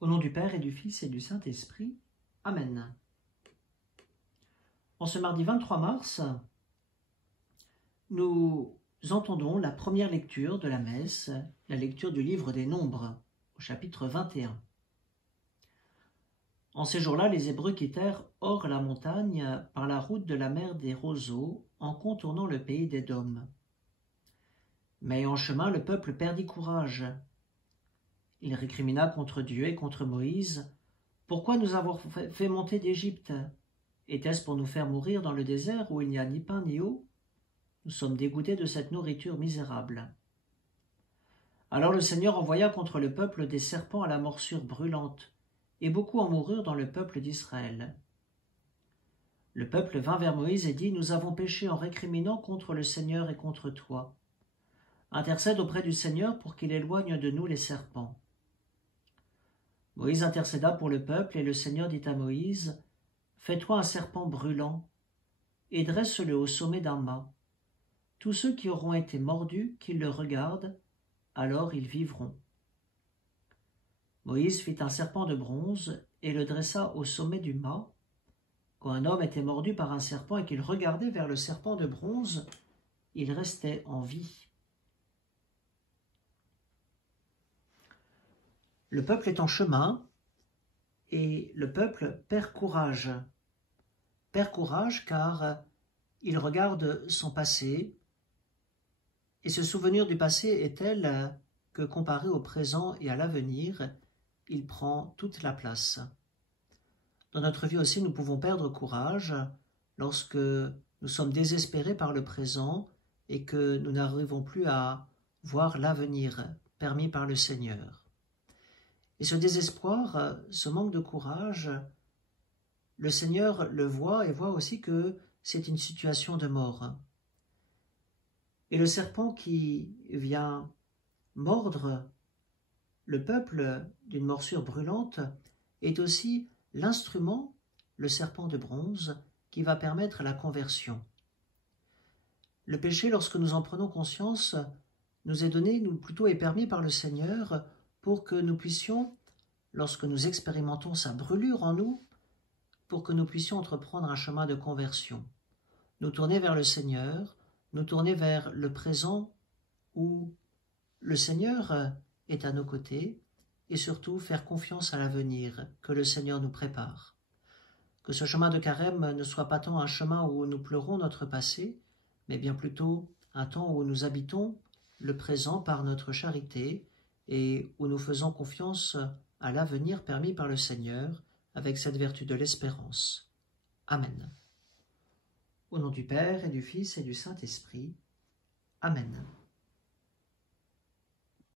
Au nom du Père et du Fils et du Saint-Esprit. Amen. En ce mardi 23 mars, nous entendons la première lecture de la messe, la lecture du livre des Nombres, au chapitre 21. En ces jours-là, les Hébreux quittèrent hors la montagne par la route de la mer des Roseaux, en contournant le pays d'Édom. Mais en chemin, le peuple perdit courage. Il récrimina contre Dieu et contre Moïse. « Pourquoi nous avons fait monter d'Égypte? Était-ce pour nous faire mourir dans le désert où il n'y a ni pain ni eau? Nous sommes dégoûtés de cette nourriture misérable. » Alors le Seigneur envoya contre le peuple des serpents à la morsure brûlante, et beaucoup en moururent dans le peuple d'Israël. Le peuple vint vers Moïse et dit « Nous avons péché en récriminant contre le Seigneur et contre toi. Intercède auprès du Seigneur pour qu'il éloigne de nous les serpents. » Moïse intercéda pour le peuple, et le Seigneur dit à Moïse « Fais-toi un serpent brûlant, et dresse-le au sommet d'un mât. Tous ceux qui auront été mordus, qu'ils le regardent, alors ils vivront. » Moïse fit un serpent de bronze, et le dressa au sommet du mât. Quand un homme était mordu par un serpent et qu'il regardait vers le serpent de bronze, il restait en vie. Le peuple est en chemin, et le peuple perd courage. Perd courage car il regarde son passé, et ce souvenir du passé est tel que, comparé au présent et à l'avenir, il prend toute la place. Dans notre vie aussi, nous pouvons perdre courage lorsque nous sommes désespérés par le présent et que nous n'arrivons plus à voir l'avenir permis par le Seigneur. Et ce désespoir, ce manque de courage, le Seigneur le voit et voit aussi que c'est une situation de mort. Et le serpent qui vient mordre le peuple d'une morsure brûlante est aussi l'instrument, le serpent de bronze, qui va permettre la conversion. Le péché, lorsque nous en prenons conscience, nous est donné, plutôt est permis par le Seigneur pour que nous puissions, lorsque nous expérimentons sa brûlure en nous, pour que nous puissions entreprendre un chemin de conversion. Nous tourner vers le Seigneur, nous tourner vers le présent où le Seigneur est à nos côtés, et surtout faire confiance à l'avenir que le Seigneur nous prépare. Que ce chemin de carême ne soit pas tant un chemin où nous pleurons notre passé, mais bien plutôt un temps où nous habitons le présent par notre charité et où nous faisons confiance à l'avenir permis par le Seigneur avec cette vertu de l'espérance. Amen. Au nom du Père et du Fils et du Saint-Esprit. Amen.